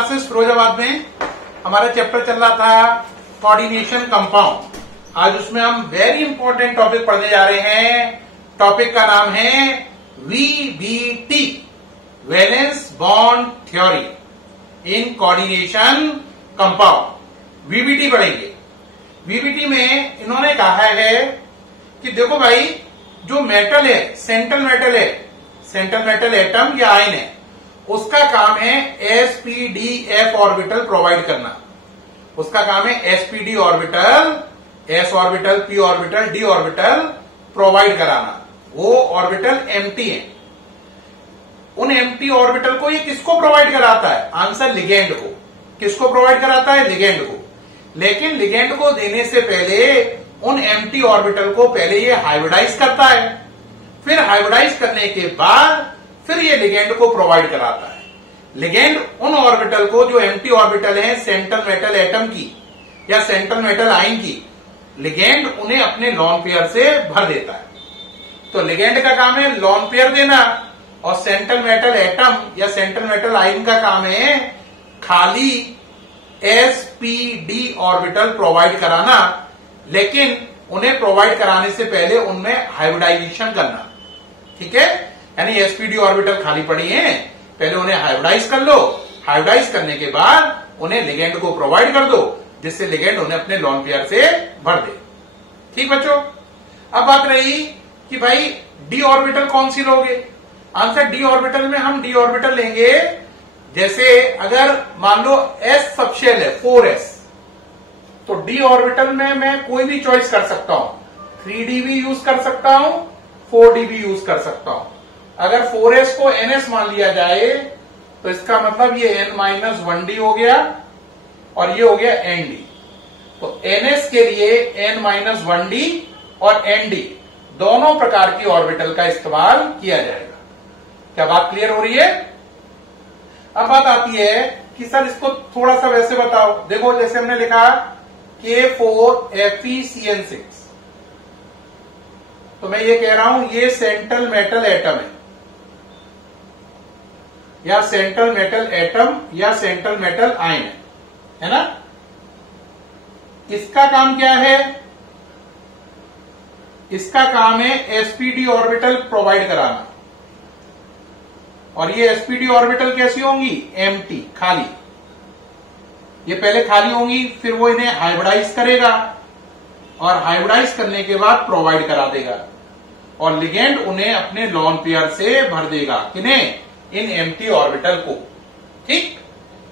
Classes Firozabad में हमारा chapter चल रहा था कोऑर्डिनेशन कंपाउंड। आज उसमें हम वेरी इंपॉर्टेंट टॉपिक पढ़ने जा रहे हैं। टॉपिक का नाम है VBT, valence bond theory in coordination compound. VBT पढ़ेंगे। वीबीटी में इन्होंने कहा है कि देखो भाई, जो मेटल है, सेंट्रल मेटल है, सेंट्रल मेटल एटम या आयन है, उसका काम है sp-d-f ऑर्बिटल प्रोवाइड करना। उसका काम है sp-d orbital, s orbital, p orbital, d orbital provide कराना। वो ऑर्बिटल एम्प्टी है। उन एम्प्टी ऑर्बिटल को ये किसको प्रोवाइड कराता है? आंसर लिगेंड को। किसको प्रोवाइड कराता है? लिगेंड को। लेकिन लिगेंड को देने से पहले उन एम्प्टी ऑर्बिटल को पहले ये हाइब्रिडाइज करता है, फिर हाइब्रिडाइज करने के बाद फिर ये लिगेंड को प्रोवाइड कराता है। लिगेंड उन ऑर्बिटल को, जो एम्प्टी ऑर्बिटल है सेंट्रल मेटल एटम की या सेंट्रल मेटल आयन की, लिगेंड उन्हें अपने लॉन पेयर से भर देता है। तो लिगेंड का काम है लॉन पेयर देना, और सेंट्रल मेटल एटम या सेंट्रल मेटल आयन का काम है खाली sp-d ऑर्बिटल प्रोवाइड कराना। लेकिन उन्हें प्रोवाइड कराने से पहले उनमें हाइब्रिडाइजेशन करना। ठीक है, यानी sp-d ऑर्बिटल खाली पड़ी हैं, पहले उन्हें हाइब्रिडाइज कर लो। हाइब्रिडाइज करने के बाद उन्हें लिगेंड को प्रोवाइड कर दो, जिससे लिगेंड उन्हें अपने लॉन पेयर से भर दे। ठीक बच्चों, अब बात रही कि भाई d ऑर्बिटल कौन सी लोगे? आंसर d ऑर्बिटल में हम d ऑर्बिटल लेंगे, जैसे अगर मान लो s सबशेल है 4s, तो d ऑर्बिटल में मैं कोई भी चॉइस कर सकता हूं। 3d भी यूज कर सकता हूं, 4d भी यूज कर सकता हूं। अगर 4s को ns मान लिया जाए तो इसका मतलब ये n-1d हो गया और ये हो गया nd। तो ns के लिए n-1d और nd दोनों प्रकार की ऑर्बिटल का इस्तेमाल किया जाएगा। क्या बात क्लियर हो रही है? अब बात आती है कि सर इसको थोड़ा सा वैसे बताओ। देखो, जैसे हमने लिखा K4FeCN6, तो मैं ये कह रहा हूं ये सेंट्रल मेटल एटम है, या सेंट्रल मेटल एटम या सेंट्रल मेटल आयन है ना। इसका काम क्या है? इसका काम है sp-d ऑर्बिटल प्रोवाइड कराना। और ये sp-d ऑर्बिटल कैसी होंगी? एम्प्टी, खाली। ये पहले खाली होंगी, फिर वो इन्हें हाइब्रिडाइज करेगा और हाइब्रिडाइज करने के बाद प्रोवाइड करा देगा, और लिगेंड उन्हें अपने लॉन पेयर से भर देगा। किन्हें? इन एम्प्टी ऑर्बिटल को। ठीक,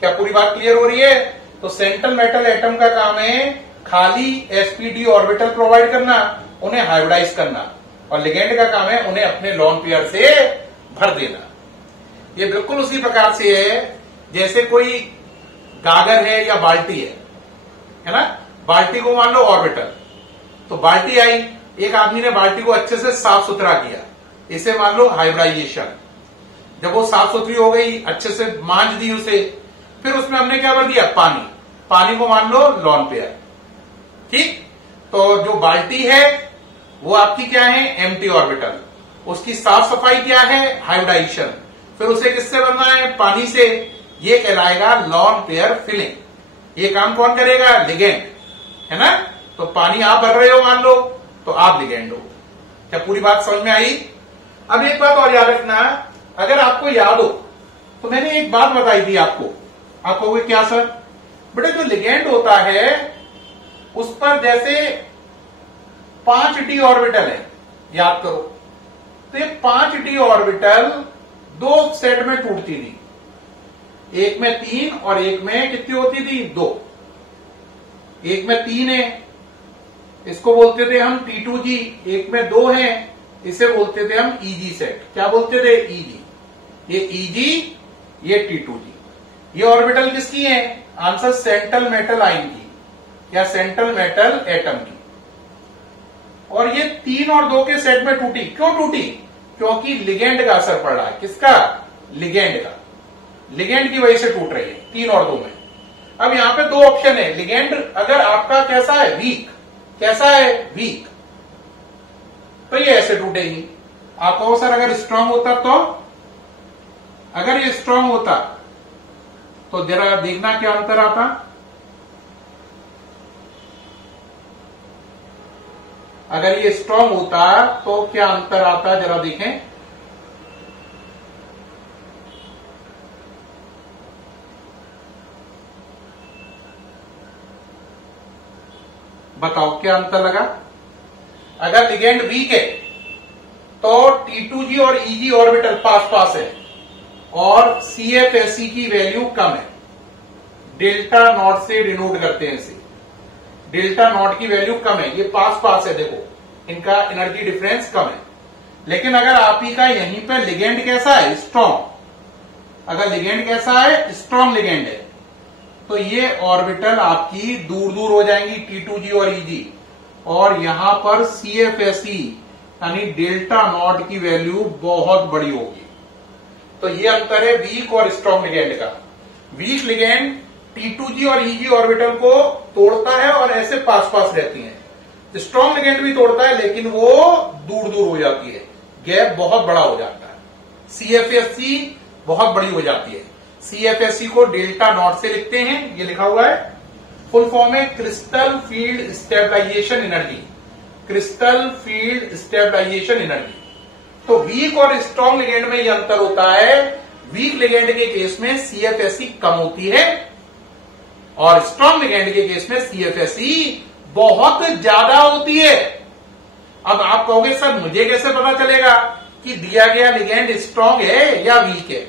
क्या पूरी बात क्लियर हो रही है? तो सेंट्रल मेटल एटम का काम है खाली sp-d ऑर्बिटल प्रोवाइड करना, उन्हें हाइब्रिडाइज करना, और लिगेंड का काम है उन्हें अपने लॉन पेयर से भर देना। ये बिल्कुल उसी प्रकार से है जैसे कोई गागर है या बाल्टी है ना। बाल्टी को मान लो ऑर्बिटल, तो बाल्टी आई, एक आदमी ने बाल्टी को अच्छे से साफ सुथरा किया, इसे मान लो हाइब्रिडाइजेशन। जब वो साफ सुथरी हो गई, अच्छे से मांज दी उसे, फिर उसमें हमने क्या भर दिया? पानी। पानी को मान लो लॉन पेयर। ठीक, तो जो बाल्टी है वो आपकी क्या है? Empty orbital. उसकी साफ सफाई क्या है? हाइब्रिडाइजेशन। फिर उसे किससे भरना है? पानी से। ये कहलाएगा लॉन पेयर फिलिंग। ये काम कौन करेगा? लिगेंड, है ना। तो पानी आप भर रहे हो मान लो, तो आप लिगेंड हो। क्या पूरी बात समझ में आई? अब एक बात और याद रखना, अगर आपको याद हो तो मैंने एक बात बताई थी आपको। आप कहोगे क्या सर? बेटा, जो लिगेंड होता है उस पर जैसे 5d ऑर्बिटल है, याद करो। तो ये 5d ऑर्बिटल दो सेट में टूटती थी, एक में 3 और एक में कितनी होती थी? 2। एक में 3 है, इसको बोलते थे हम T2G। एक में 2 है, इसे बोलते थे हम EG सेट। क्या बोलते थे? EG। ये EG, ये T2G। ये ऑर्बिटल किसकी है? आंसर सेंट्रल मेटल आयन की या सेंट्रल मेटल एटम की। और ये 3 और 2 के सेट में टूटी। क्यों टूटी? क्योंकि लिगेंड का असर पड़ रहा है। किसका? लिगेंड का। लिगेंड की वजह से टूट रही है 3 और 2 में। अब यहां पे 2 ऑप्शन है। लिगेंड अगर आपका कैसा है? वीक। कैसा है? वीक, तो ये ऐसे टूटेगी। आप कहो सर अगर स्ट्रांग होता तो? अगर ये स्ट्रांग होता तो जरा देखना क्या अंतर आता। अगर ये स्ट्रांग होता तो क्या अंतर आता, जरा देखें। बताओ क्या अंतर लगा। अगर लिगेंड वीक है तो T2G और EG ऑर्बिटल पास पास है और CFSE की वैल्यू कम है। डेल्टा नॉट से डिनोट करते हैं इसे। डेल्टा नॉट की वैल्यू कम है, ये पास पास है, देखो इनका एनर्जी डिफरेंस कम है। लेकिन अगर आप ही का यहीं पे लिगेंड कैसा है, स्ट्रॉन्ग, अगर लिगेंड कैसा है, स्ट्रॉन्ग लिगेंड है, तो ये ऑर्बिटल आपकी दूर दूर हो जाएंगी T2G और EG, और यहां पर CFSE यानी डेल्टा नॉट की वैल्यू बहुत बड़ी होगी। तो ये अंतर है वीक और स्ट्रॉन्ग लिगेंड का। वीक लिगेंड T2G और EG ऑर्बिटल को तोड़ता है और ऐसे पास पास रहती हैं। स्ट्रॉन्ग लिगेंड भी तोड़ता है लेकिन वो दूर दूर हो जाती है, गैप बहुत बड़ा हो जाता है। CFSE बहुत बड़ी हो जाती है। CFSE को डेल्टा नॉट से लिखते हैं, ये लिखा हुआ है। फुल फॉर्म है crystal field stabilisation energy. Crystal field stabilisation energy. तो वीक और स्ट्रॉन्ग लिगेंड में यह अंतर होता है। वीक लिगेंड के केस में CFSE कम होती है और स्ट्रॉन्ग लिगेंड के केस में CFSE बहुत ज्यादा होती है। अब आप कहोगे सर मुझे कैसे पता चलेगा कि दिया गया लिगेंड स्ट्रॉन्ग है या वीक है।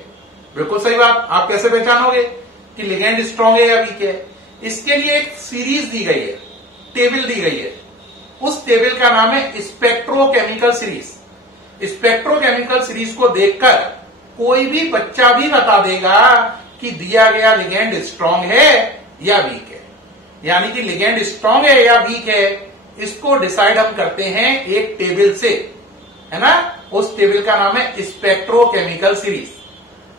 बिल्कुल सही बात, आप कैसे पहचानोगे कि लिगेंड स्ट्रॉन्ग है या वीक है। इसके लिए एक सीरीज दी गई है, टेबल दी गई है। उस टेबल का नाम है स्पेक्ट्रोकेमिकल सीरीज। स्पेक्ट्रोकेमिकल सीरीज को देखकर कोई भी बच्चा भी बता देगा कि दिया गया लिगेंड स्ट्रॉन्ग है या वीक है। यानी कि लिगेंड स्ट्रॉन्ग है या वीक है, इसको डिसाइड हम करते हैं एक टेबल से, है ना। उस टेबल का नाम है स्पेक्ट्रोकेमिकल सीरीज।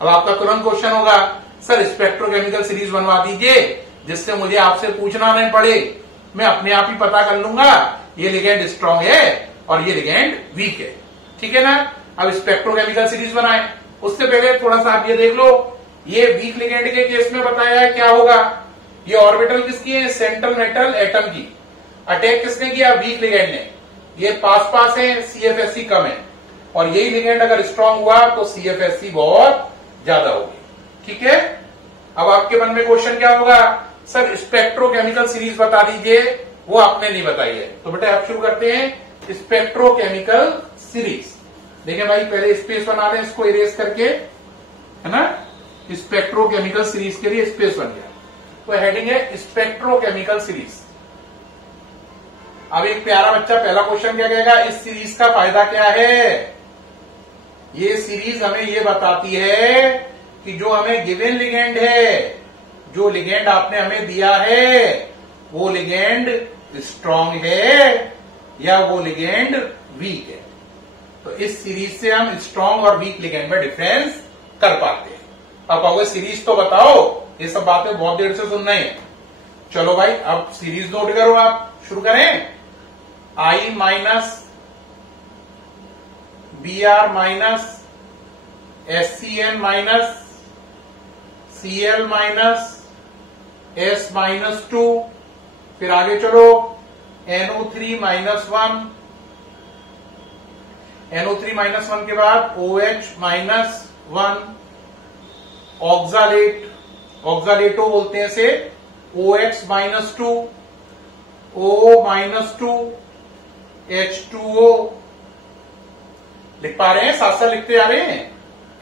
अब आपका तुरंत क्वेश्चन होगा, सर स्पेक्ट्रोकेमिकल सीरीज बनवा दीजिए जिससे मुझे आपसे पूछना नहीं पड़े, मैं अपने आप ही पता कर लूंगा ये लिगेंड स्ट्रॉन्ग है और ये लिगेंड वीक है। ठीक है ना। अब स्पेक्ट्रोकेमिकल सीरीज बनाए, उससे पहले थोड़ा सा आप ये देख लो, ये वीक लिगेंड के केस में बताया है क्या होगा। ये ऑर्बिटल किसकी है, सेंट्रल मेटल एटम की। अटैक किसने किया, वीक लिगेंड ने। ये पास पास है, CFSE कम है, और यही लिगेंड अगर स्ट्रॉन्ग हुआ तो CFSE बहुत ज्यादा होगी। ठीक है। अब आपके मन में क्वेश्चन क्या होगा, सर स्पेक्ट्रोकेमिकल सीरीज बता दीजिए, वो आपने नहीं बताई है। तो बेटा आप शुरू करते हैं स्पेक्ट्रोकेमिकल सीरीज। देखिए भाई पहले स्पेस बना दें इसको इरेज करके, है ना। स्पेक्ट्रोकेमिकल सीरीज के लिए स्पेस बन गया, तो हेडिंग है स्पेक्ट्रोकेमिकल सीरीज। अब एक प्यारा बच्चा पहला क्वेश्चन क्या कहेगा, इस सीरीज का फायदा क्या है। ये सीरीज हमें ये बताती है कि जो हमें गिवन लिगेंड है, जो लिगेंड आपने हमें दिया है, वो लिगेंड स्ट्रॉन्ग है या वो लिगेंड वीक है। तो इस सीरीज से हम स्ट्रॉन्ग और वीक लिगेंड में डिफरेंस कर पाते हैं। अब कहोगे सीरीज तो बताओ, ये सब बातें बहुत देर से सुन रहे हैं। चलो भाई अब सीरीज नोट करो, आप शुरू करें। I minus BR minus SCN minus Cl minus S minus 2, फिर आगे चलो NO3 माइनस 1, NO3 माइनस 1 के बाद OH माइनस 1, ऑक्सालेट, ऑक्सालेटो बोलते हैं इसे, OX minus 2, O minus 2, H2O। लिख पा रहे हैं, साथ साथ लिखते आ रहे हैं।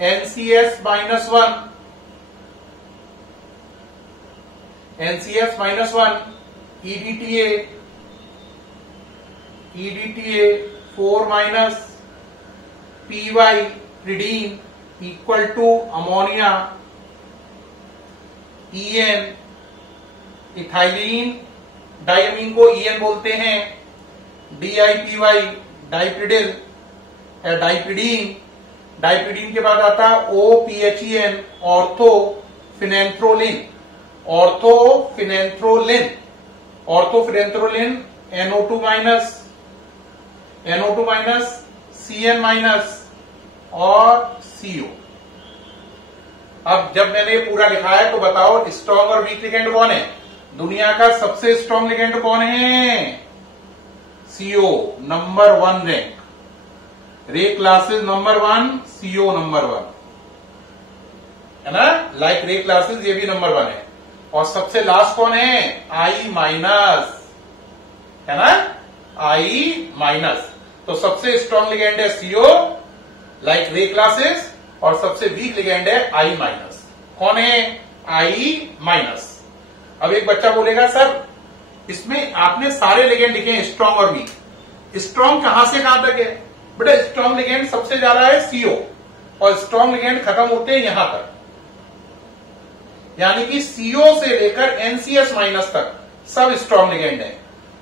NCS minus 1, NCS minus 1, EDTA, EDTA 4 minus PY pyridine equal to ammonia, EN ethylene, diamine को EN बोलते हैं, DIPY डाइप्रिडिल या डाइप्रिडीन। डाइप्रिडीन के बाद आता OPHEN ऑर्थोफिनेंथ्रोलिन, ऑर्थोफिनेंथ्रोलिन, ऑर्थोफिनेंथ्रोलिन NO2 minus, NO2 minus, CN minus और CO। अब जब मैंने ये पूरा लिखा है तो बताओ स्ट्रॉन्ग और वीक लिगेंड कौन है? दुनिया का सबसे स्ट्रॉन्ग लिगेंड कौन है? सीओ नंबर 1 रैंक, रे क्लासेस नंबर 1, सीओ नंबर 1 है ना। लाइक रे क्लासेस ये भी नंबर 1 है। और सबसे लास्ट कौन है? आई माइनस, है ना, आई माइनस। तो सबसे स्ट्रॉन्ग लिगेंड है सीओ लाइक रे क्लासेस और सबसे वीक लिगेंड है आई माइनस। कौन है? आई माइनस। अब एक बच्चा बोलेगा सर इसमें आपने सारे लिगेंड लिखे हैं स्ट्रॉन्ग और वीक, स्ट्रॉन्ग कहां से कहां तक है? बेटा स्ट्रॉन्ग लिगेंड सबसे ज्यादा है सीओ और स्ट्रॉन्ग लिगेंड खत्म होते हैं यहां तक, यानी कि सीओ से लेकर एनसीएस माइनस तक सब स्ट्रॉन्ग लिगेंड है।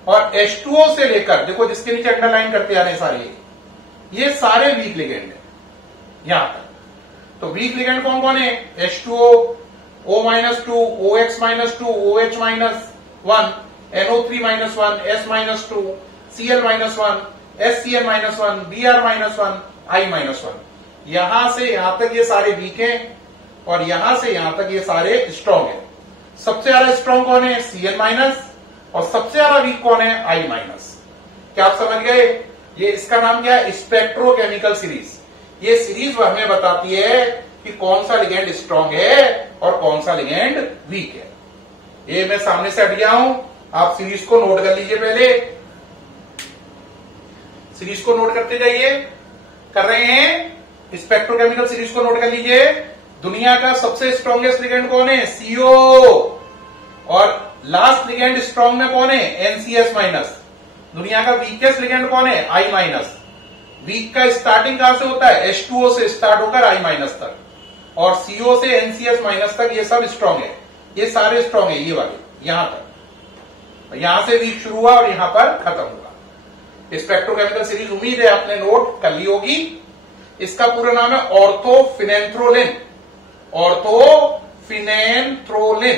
और H2O से लेकर देखो जिसके नीचे अंडरलाइन करते आ रहे हैं सारे, ये सारे वीक लिगेंड है यहां तक। तो वीक लिगेंड कौन कौन है? H2O, O-2, OX-2, OH-1, NO3-1, S-2, Cl-1, SCl-1, Br-1, I-1। यहां से यहां तक ये सारे वीक हैं और यहां से यहां तक ये सारे स्ट्रॉन्ग हैं। सबसे ज्यादा स्ट्रॉन्ग कौन है? Cl- और सबसे ज्यादा वीक कौन है? I-। क्या आप समझ गए? ये इसका नाम क्या है? Spectrochemical series. ये सीरीज हमें बताती है कि कौन सा लिगेंड स्ट्रॉन्ग है और कौन सा लिगेंड वीक है। ये मैं सामने से हट गया हूं, आप सीरीज को नोट कर लीजिए। पहले सीरीज को नोट करते जाइए। कर रहे हैं? स्पेक्ट्रोकेमिकल सीरीज को नोट कर लीजिए। दुनिया का सबसे स्ट्रॉन्गेस्ट लिगेंड कौन है? सीओ। और लास्ट लिगेंड स्ट्रॉन्ग में कौन है? NCS minus. दुनिया का वीकेस्ट लिगेंड कौन है? आई माइनस। वीक का स्टार्टिंग कहां से होता है? H2O से स्टार्ट होकर आई माइनस तक, और सीओ से एनसीएस माइनस तक ये सब स्ट्रॉन्ग है। ये सारे स्ट्रॉन्ग है, ये वाले यहां तक। यहां से वीक शुरू हुआ और यहां पर खत्म हुआ। स्पेक्ट्रोकेमिकल सीरीज उम्मीद है आपने नोट कर ली होगी। इसका पूरा नाम है ऑर्थोफिनेंथ्रोलिन। ऑर्थोफिनेंथ्रोलिन,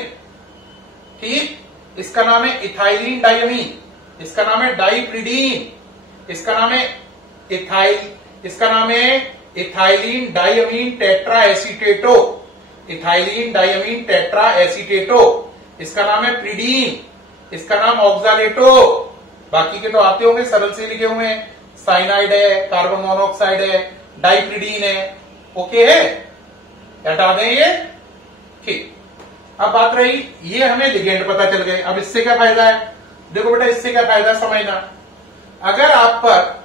ठीक। इसका नाम है इथाइलिन डायमीन, इसका नाम है डाइप्रिडीन, इसका नाम है ethylene diamine tetra acetato, ethylene diamine tetra acetato. इसका नाम है प्रिडीन, इसका नाम ऑक्सालेटो। बाकी के तो आते होंगे, सरल से लिखे हुए हैं। साइनाइड है, कार्बन मोनोऑक्साइड है, डाइप्रिडीन है। ओके है, हटा दें ये, ठीक। अब बात रही, ये हमें लिगेंड पता चल गए। अब इससे क्या फायदा है? देखो बेटा इससे क्या फायदा समझना। अगर आप पर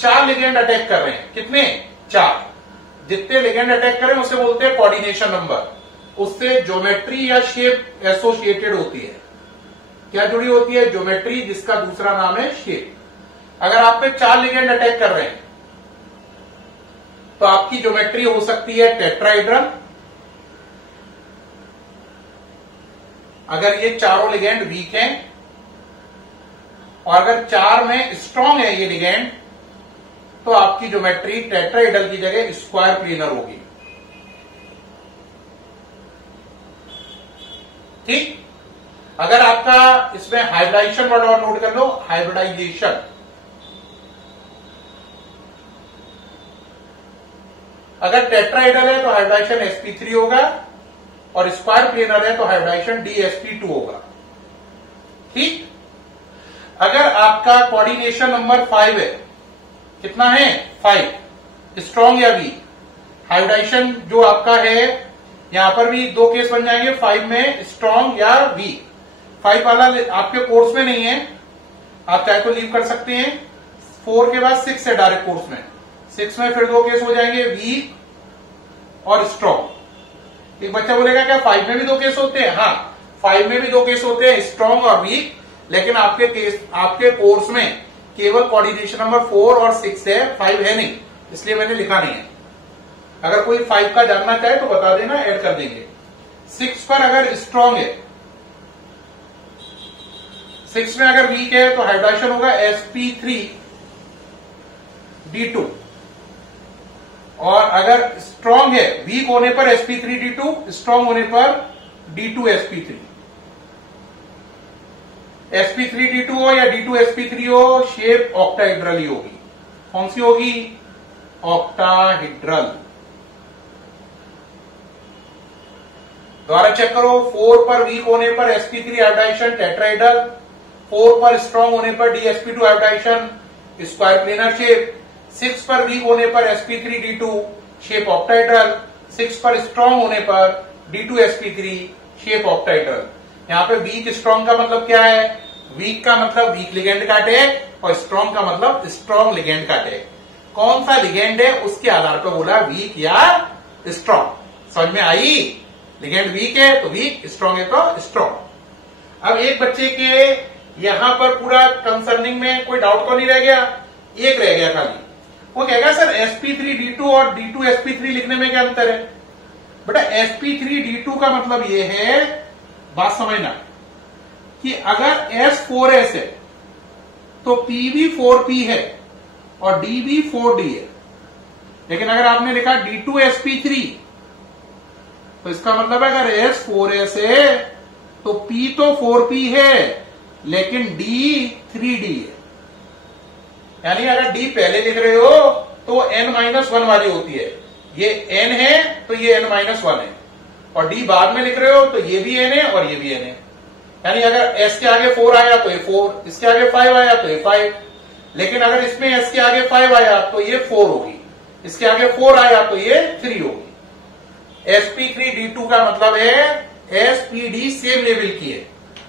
4 लिगेंड अटैक कर रहे हैं, कितने? 4। जितने लिगेंड अटैक करें उसे बोलते हैं कोऑर्डिनेशन नंबर। उससे ज्योमेट्री या शेप एसोसिएटेड होती है। क्या जुड़ी होती है? ज्योमेट्री, जिसका दूसरा नाम है शेप। अगर आप पे 4 लिगेंड अटैक कर रहे हैं तो आपकी ज्योमेट्री हो सकती है टेट्राहेड्रल। अगर ये चारों लिगेंड वीक हैं, और अगर 4 में स्ट्रॉन्ग है ये लिगेंड, तो आपकी ज्योमेट्री टेट्राहेड्रल की जगह स्क्वायर प्लेनर होगी, ठीक। अगर आपका इसमें हाइब्रिडाइजेशन वर्ड और नोट कर लो, हाइब्रिडाइजेशन। अगर टेट्राहेड्रल है तो हाइब्रिडाइजेशन sp3 होगा, और स्क्वायर प्लेनर है तो हाइब्रिडाइजेशन dsp2 होगा, ठीक। अगर आपका कोऑर्डिनेशन नंबर 5 है, कितना है? 5, स्ट्रॉन्ग या वीक। हाइब्रिडाइजेशन जो आपका है, यहां पर भी 2 केस बन जाएंगे, 5 में स्ट्रॉन्ग या वीक। 5 वाला आपके कोर्स में नहीं है, आप चाहे तो लीव कर सकते हैं। 4 के बाद 6 है डायरेक्ट कोर्स में। 6 में फिर 2 केस हो जाएंगे, वीक और स्ट्रॉन्ग। एक बच्चा बोलेगा क्या 5 में भी 2 केस होते हैं? हाँ, 5 में भी 2 केस होते हैं, स्ट्रॉन्ग और वीक। लेकिन आपके कोर्स में केवल कोऑर्डिनेशन नंबर 4 और 6 है, 5 है नहीं, इसलिए मैंने लिखा नहीं है। अगर कोई 5 का जानना चाहे तो बता देना, ऐड कर देंगे। 6 पर अगर स्ट्रॉन्ग है, 6 में अगर वीक है तो हाइब्रिडाइजेशन होगा sp3d2, और अगर स्ट्रॉन्ग है, वीक होने पर sp3d2, स्ट्रॉन्ग होने पर d2sp3। sp3d2 हो या d2sp3 हो, शेप ऑक्टाहेड्रल ही होगी। कौन सी होगी? ऑक्टाहेड्रल। दोबारा चेक करो, 4 पर वीक होने पर sp3 हाइब्रिडाइजेशन टेट्राहेड्रल, 4 पर स्ट्रॉन्ग होने पर dsp2 hybridisation square planar shape, 6 पर वीक होने पर sp3d2 शेप ऑक्टाहेड्रल, 6 पर स्ट्रॉन्ग होने पर d2sp3 शेप ऑक्टाहेड्रल। यहाँ पे वीक स्ट्रॉन्ग का मतलब क्या है? वीक का मतलब वीक लिगेंड का अटैक और स्ट्रॉन्ग का मतलब स्ट्रॉन्ग लिगेंड का अटैक। कौन सा लिगेंड है उसके आधार पर बोला वीक या स्ट्रॉन्ग। समझ में आई? लिगेंड वीक है तो वीक, स्ट्रॉन्ग है तो स्ट्रॉन्ग। अब एक बच्चे के यहां पर पूरा कंसर्निंग में कोई डाउट तो नहीं रह गया? एक रह गया खाली। वो कहेगा सर sp3d2 और d2sp3 लिखने में क्या अंतर है? बेटा sp3d2 का मतलब ये है, बात समझना, कि अगर s4s है तो p भी 4p है और d भी 4d है। लेकिन अगर आपने लिखा d2sp3 तो इसका मतलब है अगर s4s है तो p तो 4p है लेकिन d 3d है। यानी अगर d पहले लिख रहे हो तो n-1 वाली होती है, ये n है तो ये n-1 है, और d बाद में लिख रहे हो तो ये भी n है और ये भी n है। यानी अगर s के आगे 4 आया तो ये 4, इसके आगे 5 आया तो ये 5, लेकिन अगर इसमें s के आगे 5 आया तो ये 4 होगी, इसके आगे 4 आया तो ये 3 होगी। sp3d2 का मतलब है spd सेम लेवल की है,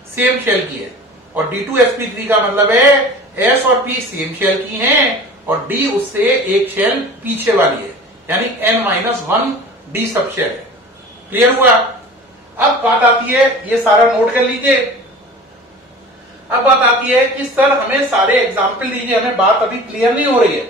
सेम शेल की है, और d2sp3 का मतलब है s और p सेम शेल की हैं और d उससे एक शेल पीछे वाली है, यानी n-1 d सब शेल है। क्लियर हुआ? अब बात आती है, ये सारा नोट कर लीजिए। अब बात आती है कि सर हमें सारे एग्जाम्पल दीजिए, हमें बात अभी क्लियर नहीं हो रही है।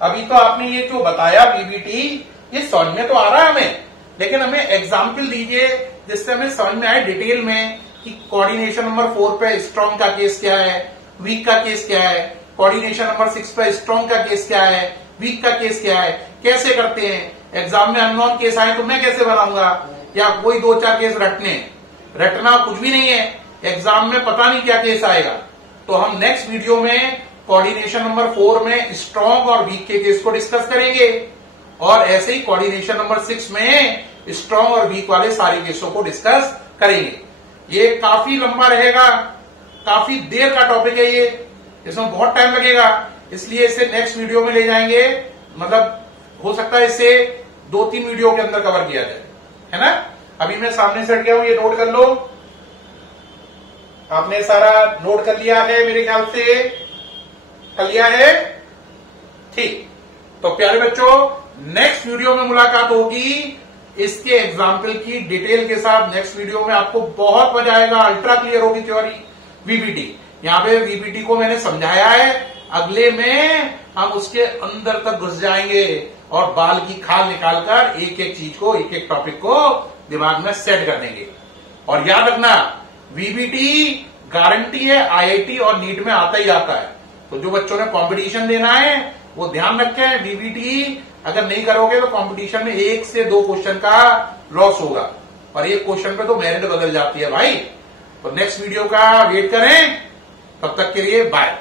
अभी तो आपने ये जो बताया पीबीटी ये समझ में तो आ रहा है हमें, लेकिन हमें एग्जाम्पल दीजिए जिससे हमें समझ में आए डिटेल में कि कोऑर्डिनेशन नंबर 4 पे स्ट्रॉन्ग का केस क्या है, वीक का केस क्या है, कोऑर्डिनेशन नंबर 6 पे स्ट्रॉन्ग का केस क्या है, वीक का केस क्या है, कैसे करते हैं। एग्जाम में अननोन केस आए तो मैं कैसे बनाऊंगा, या कोई 2-4 केस रटना कुछ भी नहीं है, एग्जाम में पता नहीं क्या केस आएगा। तो हम नेक्स्ट वीडियो में कोऑर्डिनेशन नंबर 4 में स्ट्रॉन्ग और वीक के केस को डिस्कस करेंगे, और ऐसे ही कोऑर्डिनेशन नंबर 6 में स्ट्रॉन्ग और वीक वाले सारे केसों को डिस्कस करेंगे। ये काफी लंबा रहेगा, काफी देर का टॉपिक है ये, इसमें बहुत टाइम लगेगा, इसलिए इसे नेक्स्ट वीडियो में ले जाएंगे। मतलब हो सकता है इसे 2-3 वीडियो के अंदर कवर किया जाए, है ना। अभी मैं सामने से हट गया हूं, ये नोट कर लो। आपने सारा नोट कर लिया है मेरे ख्याल से, कर लिया है? ठीक। तो प्यारे बच्चों, नेक्स्ट वीडियो में मुलाकात होगी इसके एग्जाम्पल की डिटेल के साथ। नेक्स्ट वीडियो में आपको बहुत मजा आएगा, अल्ट्रा क्लियर होगी थ्योरी वीपीटी। यहाँ पे वीपीटी को मैंने समझाया है, अगले में हम उसके अंदर तक घुस जाएंगे और बाल की खाल निकालकर एक एक चीज को, एक एक टॉपिक को दिमाग में सेट कर देंगे। और याद रखना, वीबीटी गारंटी है आईआईटी और नीट में आता ही आता है। तो जो बच्चों ने कंपटीशन देना है वो ध्यान रखें, वीबीटी अगर नहीं करोगे तो कंपटीशन में 1 से 2 क्वेश्चन का लॉस होगा, और एक क्वेश्चन पे तो मेरिट बदल जाती है भाई। तो नेक्स्ट वीडियो का वेट करें, तब तक के लिए बाय।